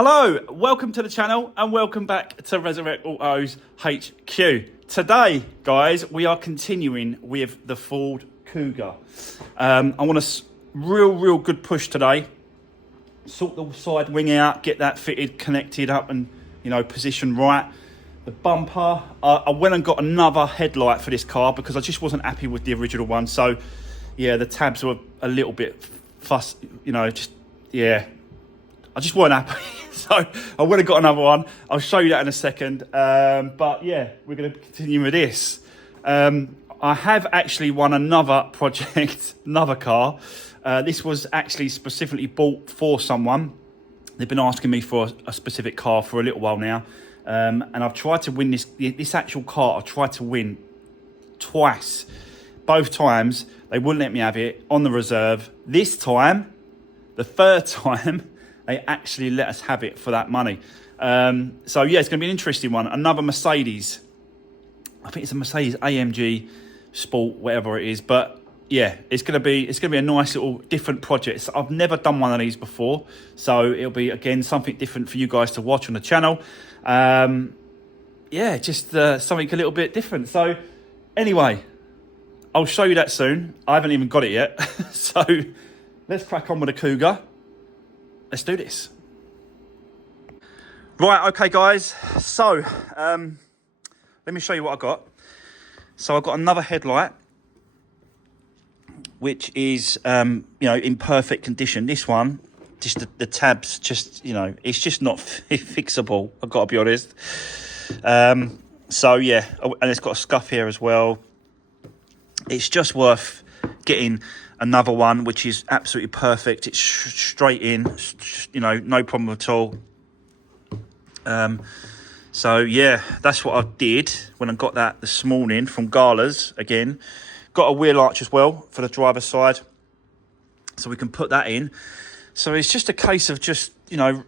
Hello, welcome to the channel and welcome back to Resurwreck Autos HQ. Today, guys, we are continuing with the Ford Kuga. I want a real good push today. Sort the side wing out, get that fitted, connected up and, positioned right. The bumper, I went and got another headlight for this car because I just wasn't happy with the original one. So, yeah, the tabs were a little bit fussed, I just weren't happy. So I went and got another one. I'll show you that in a second. But yeah, we're going to continue with this. I have actually won another project, another car. This was actually specifically bought for someone. They've been asking me for a specific car for a little while now. And I've tried to win this actual car. I tried to win twice. Both times, they wouldn't let me have it on the reserve. This time, the third time, they actually let us have it for that money. So yeah, it's going to be an interesting one. Another Mercedes. I think it's a Mercedes AMG Sport, whatever it is. But yeah, it's going to be a nice little different project. So I've never done one of these before, so it'll be again something different for you guys to watch on the channel. Yeah, just something a little bit different. So anyway, I'll show you that soon. I haven't even got it yet. So let's crack on with the Kuga. Let's do this. Right, okay, guys. So, let me show you what I got. So I've got another headlight, which is, in perfect condition. This one, just the tabs, it's just not fixable. I've got to be honest. So yeah, and it's got a scuff here as well. It's just worth getting another one, which is absolutely perfect. It's straight in, no problem at all. So yeah, that's what I did when I got that this morning from Gala's again. Got a wheel arch as well for the driver's side, so we can put that in. So it's just a case of just,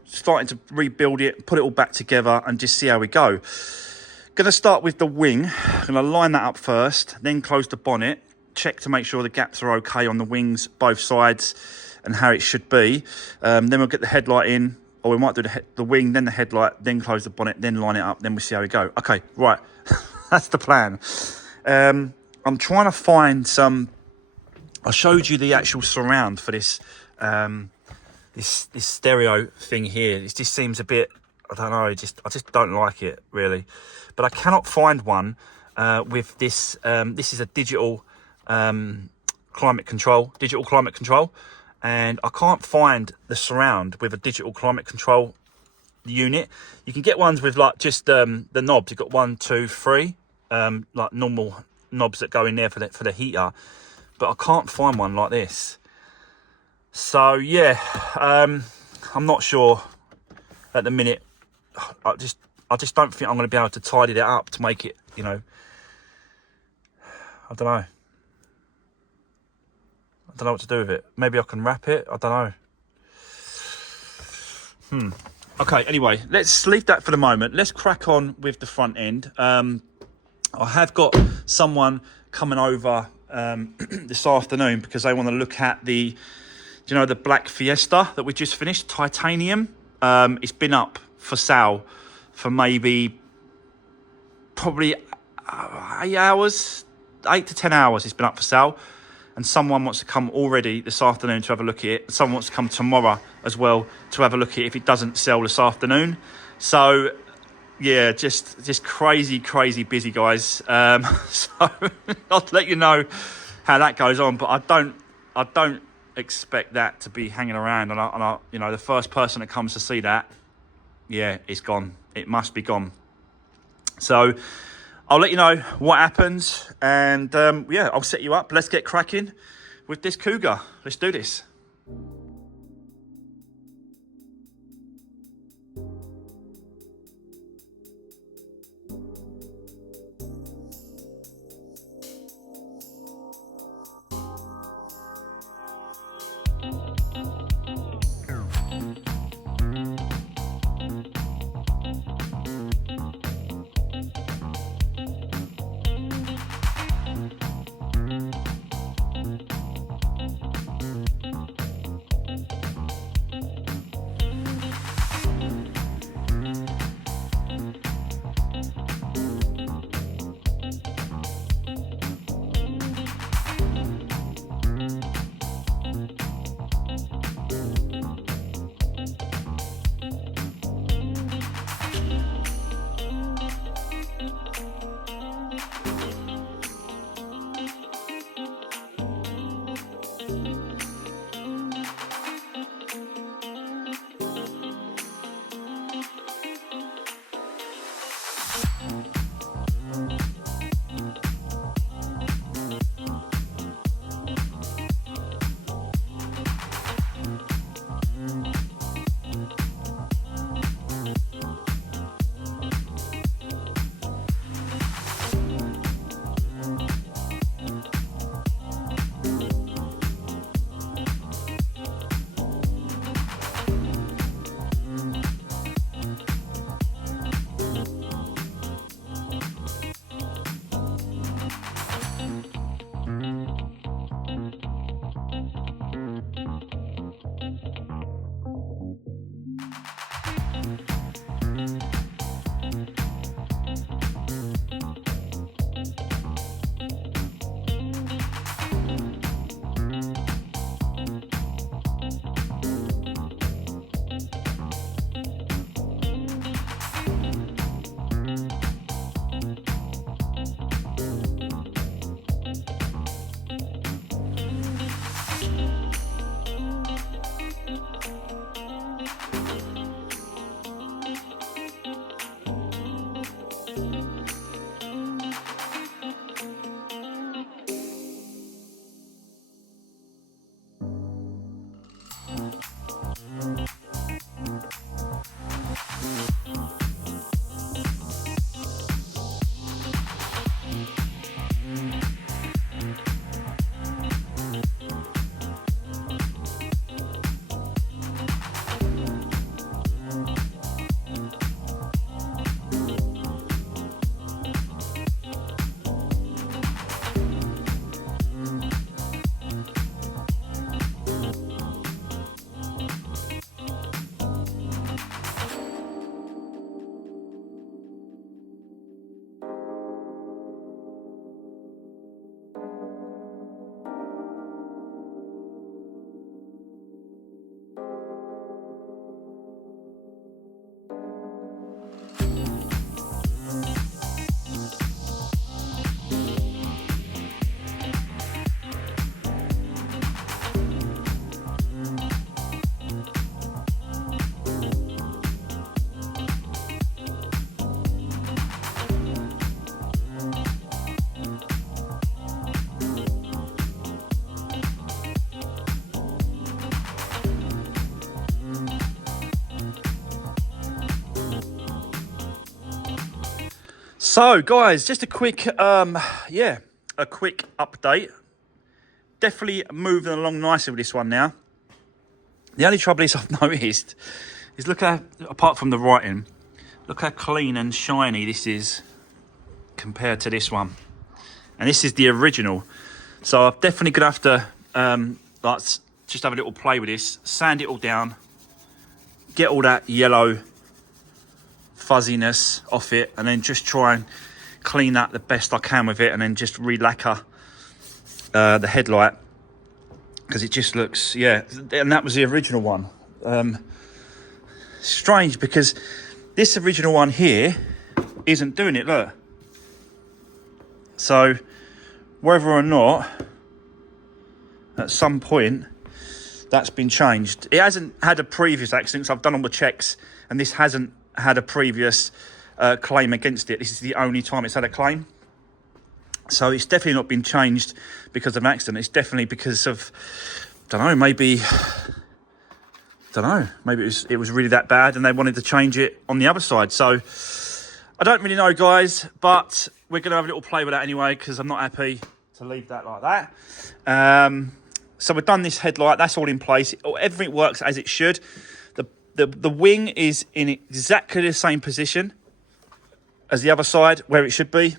starting to rebuild it, put it all back together and just see how we go. Going to start with the wing. I'm going to line that up first, then close the bonnet. Check to make sure the gaps are okay on the wings, both sides, and how it should be. Then we'll get the headlight in, or we might do the wing, then the headlight, then close the bonnet, then line it up, then we'll see how we go. Okay, right, that's the plan. I'm trying to find some. I showed you the actual surround for this, this stereo thing here. It just seems a bit, I don't know, I just don't like it really. But I cannot find one with this. This is a digital climate control, and I can't find the surround with a digital climate control unit. You can get ones with like just the knobs. You've got 1, 2, 3 like normal knobs that go in there for the heater, but I can't find one like this. So yeah, I'm not sure at the minute. I just don't think I'm going to be able to tidy that up to make it, I don't know. I don't know what to do with it. Maybe I can wrap it. I don't know. Okay, anyway, let's leave that for the moment. Let's crack on with the front end. I have got someone coming over this afternoon because they want to look at the, the black Fiesta that we just finished, Titanium. It's been up for sale for probably 8 to 10 hours. It's been up for sale. And someone wants to come already this afternoon to have a look at it. Someone wants to come tomorrow as well to have a look at it if it doesn't sell this afternoon. So yeah, just crazy busy, guys. So I'll let you know how that goes on. But I don't expect that to be hanging around. And I the first person that comes to see that, yeah, it's gone. It must be gone. So I'll let you know what happens, and yeah, I'll set you up. Let's get cracking with this Kuga. Let's do this. So guys, just a quick, a quick update. Definitely moving along nicely with this one now. The only trouble is I've noticed is look how, apart from the writing, look how clean and shiny this is compared to this one. And this is the original. So I'm definitely gonna have to just have a little play with this, sand it all down, get all that yellow fuzziness off it, and then just try and clean that the best I can with it, and then just re-lacquer the headlight, because it just looks, yeah. And that was the original one. Strange, because this original one here isn't doing it, look. So whether or not at some point that's been changed. It hasn't had a previous accident, so I've done all the checks, and this hasn't had a previous claim against it. This is the only time it's had a claim. So it's definitely not been changed because of an accident. It's definitely because of, maybe it was really that bad and they wanted to change it on the other side. So I don't really know, guys, but we're going to have a little play with that anyway, because I'm not happy to leave that like that. So we've done this headlight. That's all in place. Everything works as it should. The wing is in exactly the same position as the other side where it should be.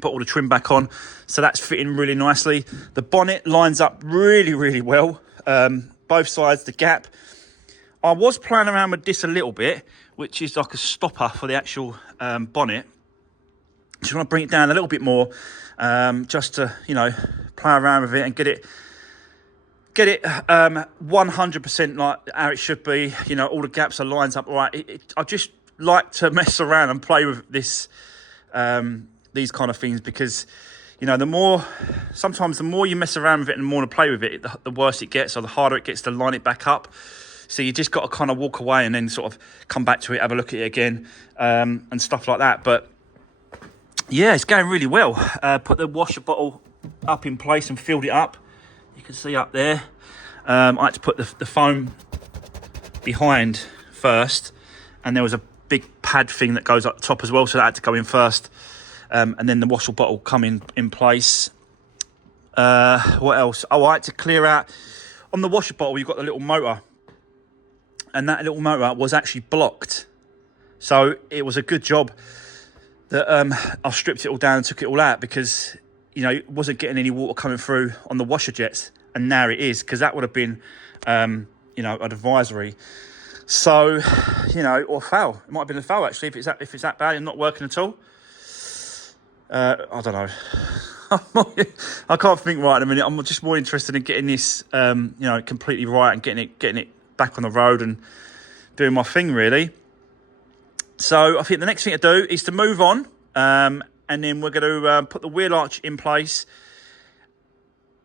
Put all the trim back on, so that's fitting really nicely. The bonnet lines up really, really well. Both sides, the gap. I was playing around with this a little bit, which is like a stopper for the actual bonnet. Just want to bring it down a little bit more, just to, play around with it and get it 100% like how it should be. All the gaps are lines up right. I just like to mess around and play with this, these kind of things, because sometimes the more you mess around with it and the more to play with it, the worse it gets, or the harder it gets to line it back up. So you just got to kind of walk away and then sort of come back to it, have a look at it again, and stuff like that. But yeah, it's going really well. Put the washer bottle up in place and filled it up. You can see up there. I had to put the foam behind first, and there was a big pad thing that goes up the top as well, so that had to go in first. And then the washer bottle come in place. What else? Oh, I had to clear out on the washer bottle. You've got the little motor, and that little motor was actually blocked. So it was a good job that I stripped it all down and took it all out, because it wasn't getting any water coming through on the washer jets, and now it is, because that would have been an advisory. So or foul. It might have been a foul actually if it's that bad and not working at all. I don't know. I can't think right in a minute. I'm just more interested in getting this, completely right, and getting it back on the road and doing my thing, really. So I think the next thing to do is to move on, and then we're going to put the wheel arch in place.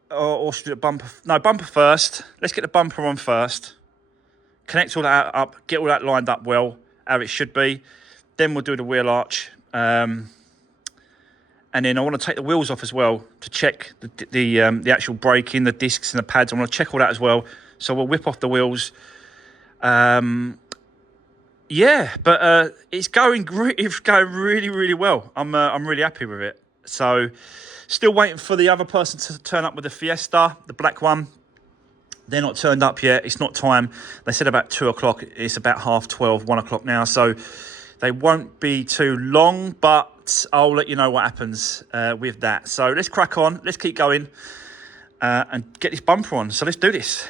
Or should we do a bumper? No, bumper first. Let's get the bumper on first. Connect all that up. Get all that lined up well, how it should be. Then we'll do the wheel arch. And then I want to take the wheels off as well to check the actual braking, the discs and the pads. I want to check all that as well. So we'll whip off the wheels. Yeah, but it's going really, really well. I'm really happy with it. So still waiting for the other person to turn up with the Fiesta, the black one. They're not turned up yet. It's not time. They said about 2 o'clock. It's about 12:30, 1 o'clock now. So they won't be too long, but I'll let you know what happens with that. So let's crack on. Let's keep going and get this bumper on. So let's do this.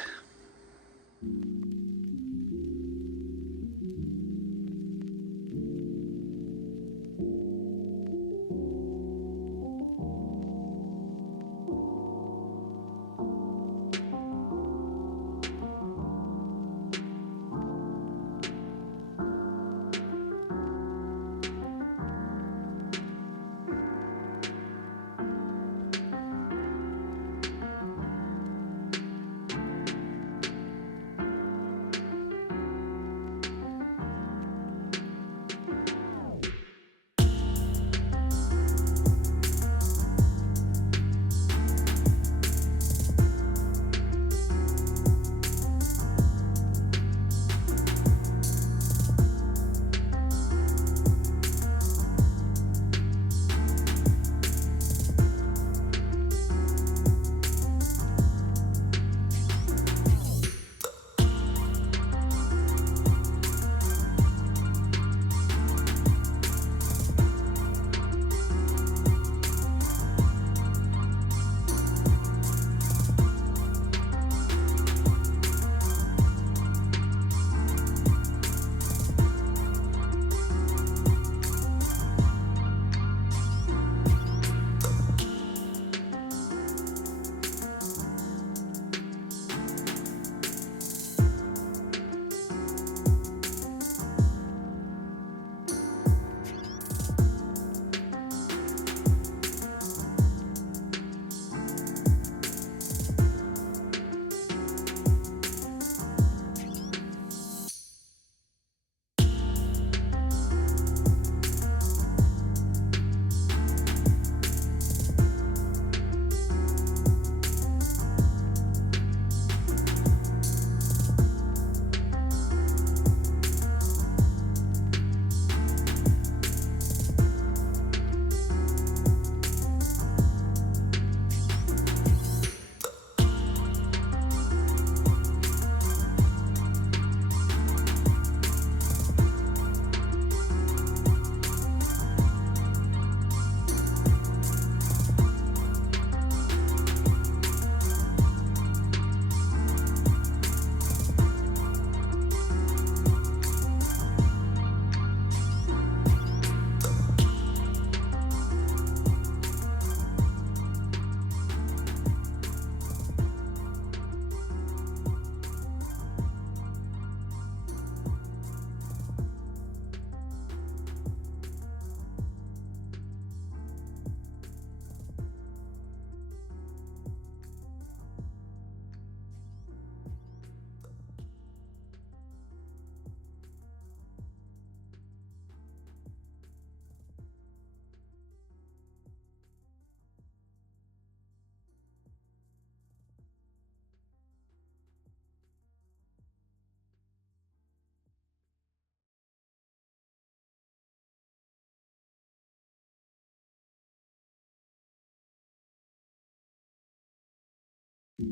Right,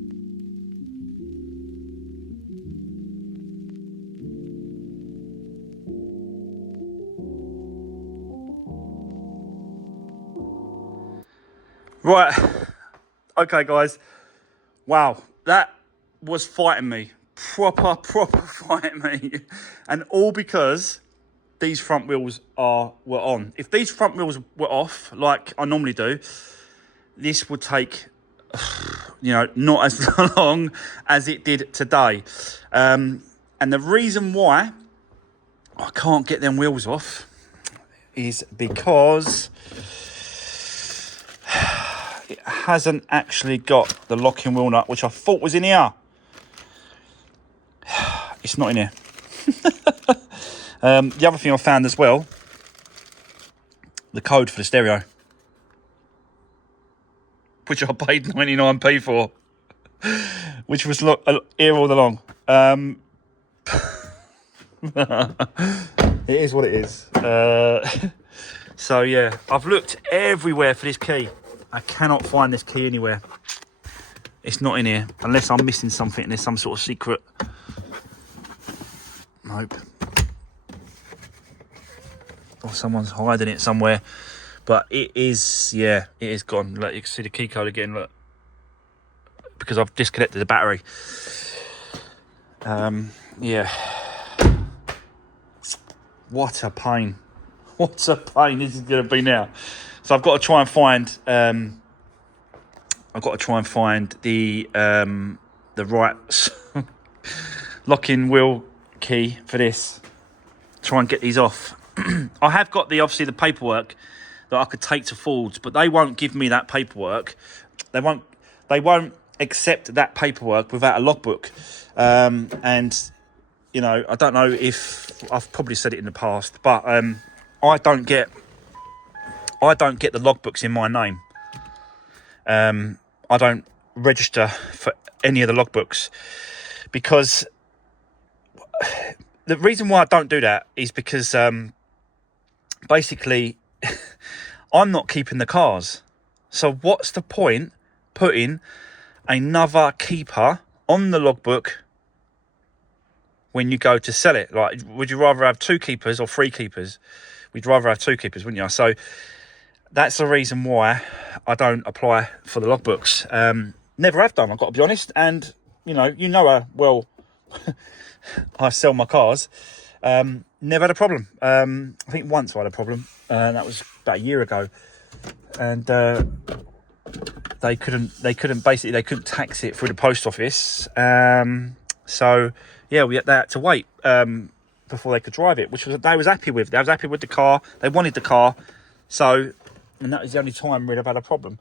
okay guys, wow, that was fighting me, proper fighting me, and all because these front wheels were on. If these front wheels were off, like I normally do, this would take, you know, not as long as it did today. And the reason why I can't get them wheels off is because it hasn't actually got the locking wheel nut, which I thought was in here. It's not in here. The other thing I found as well, the code for the stereo, which I paid 99p for, which was here all along. It is what it is. So yeah, I've looked everywhere for this key. I cannot find this key anywhere. It's not in here, unless I'm missing something and there's some sort of secret. Nope. Or someone's hiding it somewhere. But it is, yeah, it is gone. Look, you can see the key code again, look. Because I've disconnected the battery. Yeah. What a pain. What a pain this is going to be now. So I've got to try and find the right locking wheel key for this. Try and get these off. I have got obviously the paperwork that I could take to Ford's, but they won't give me that paperwork. They won't accept that paperwork without a logbook. And you know, I don't know if I've probably said it in the past, but I don't get the logbooks in my name. I don't register for any of the logbooks because the reason why I don't do that is because basically I'm not keeping the cars. So what's the point putting another keeper on the logbook when you go to sell it? Like, would you rather have 2 keepers or 3 keepers? We'd rather have 2 keepers, wouldn't you? So that's the reason why I don't apply for the logbooks. Never have done, I've got to be honest. And, you know how well I sell my cars. Never had a problem. I think once I had a problem. That was about a year ago. And they couldn't tax it through the post office. So, yeah, they had to wait before they could drive it, which they was happy with. They was happy with the car. They wanted the car. So, and that was the only time really I've had a problem.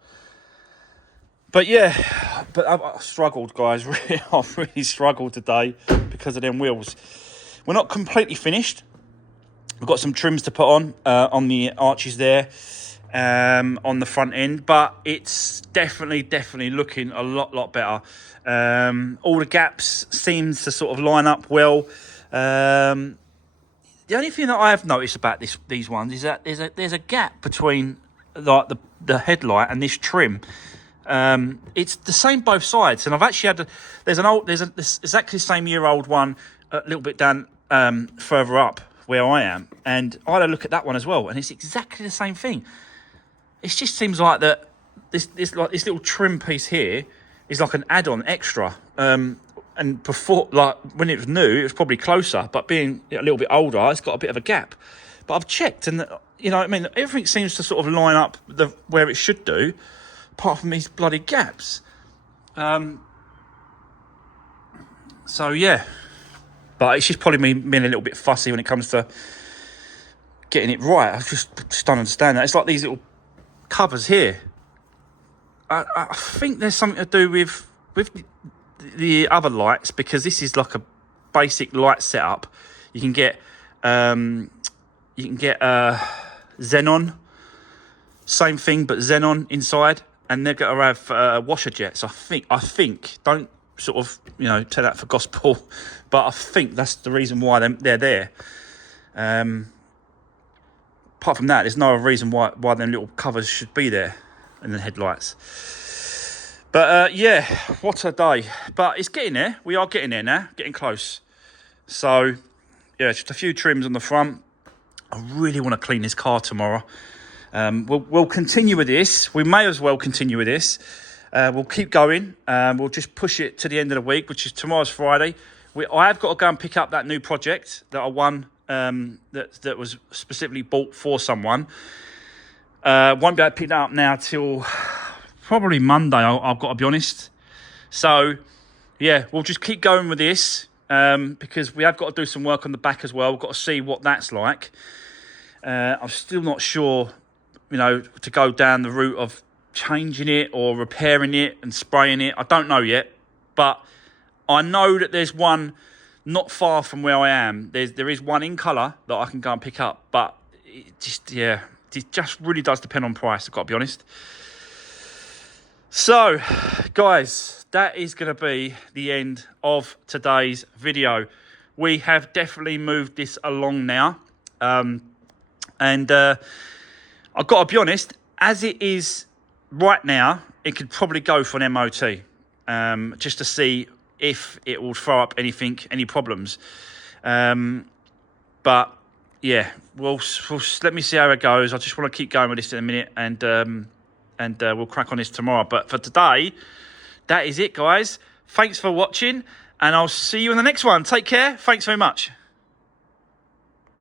But yeah, but I struggled, guys. I've really struggled today because of them wheels. We're not completely finished. We've got some trims to put on the arches there, on the front end, but it's definitely looking a lot better. All the gaps seems to sort of line up well. The only thing that I have noticed about these ones is that there's a gap between like the headlight and this trim. It's the same both sides, and I've actually had there's exactly the same year-old one a little bit down further up where I am, and I had a look at that one as well, and it's exactly the same thing. It just seems like that this little trim piece here is like an add-on extra. And before, like when it was new, it was probably closer, but being a little bit older, it's got a bit of a gap. But I've checked, and you know, I mean, everything seems to sort of line up where it should do, apart from these bloody gaps. So yeah, but it's just probably me being a little bit fussy when it comes to getting it right. I just don't understand that. It's like these little covers here. I think there's something to do with the other lights, because this is like a basic light setup. You can get xenon, same thing but xenon inside, and they're going to have washer jets. I think don't sort of, you know, take that for gospel, but I think that's the reason why they're there. Apart from that, there's no reason why them little covers should be there in the headlights. But yeah, what a day. But it's getting there. We are getting there now, getting close. So yeah, just a few trims on the front. I really want to clean this car tomorrow. We'll continue with this. We may as well continue with this. We'll keep going. We'll just push it to the end of the week, which is tomorrow's Friday. I have got to go and pick up that new project that I won, that was specifically bought for someone. Won't be able to pick that up now till probably Monday, I've got to be honest. So, yeah, we'll just keep going with this because we have got to do some work on the back as well. We've got to see what that's like. I'm still not sure, to go down the route of changing it or repairing it and spraying it. I don't know yet, but I know that there's one not far from where I am. There is one in colour that I can go and pick up, but it just really does depend on price, I've got to be honest. So, guys, that is going to be the end of today's video. We have definitely moved this along now. And I've got to be honest, as it is right now, it could probably go for an MOT, just to see if it will throw up any problems. But yeah, we'll let me see how it goes. I just want to keep going with this in a minute, and we'll crack on this tomorrow. But for today, that is it, guys. Thanks for watching, and I'll see you in the next one. Take care. Thanks very much.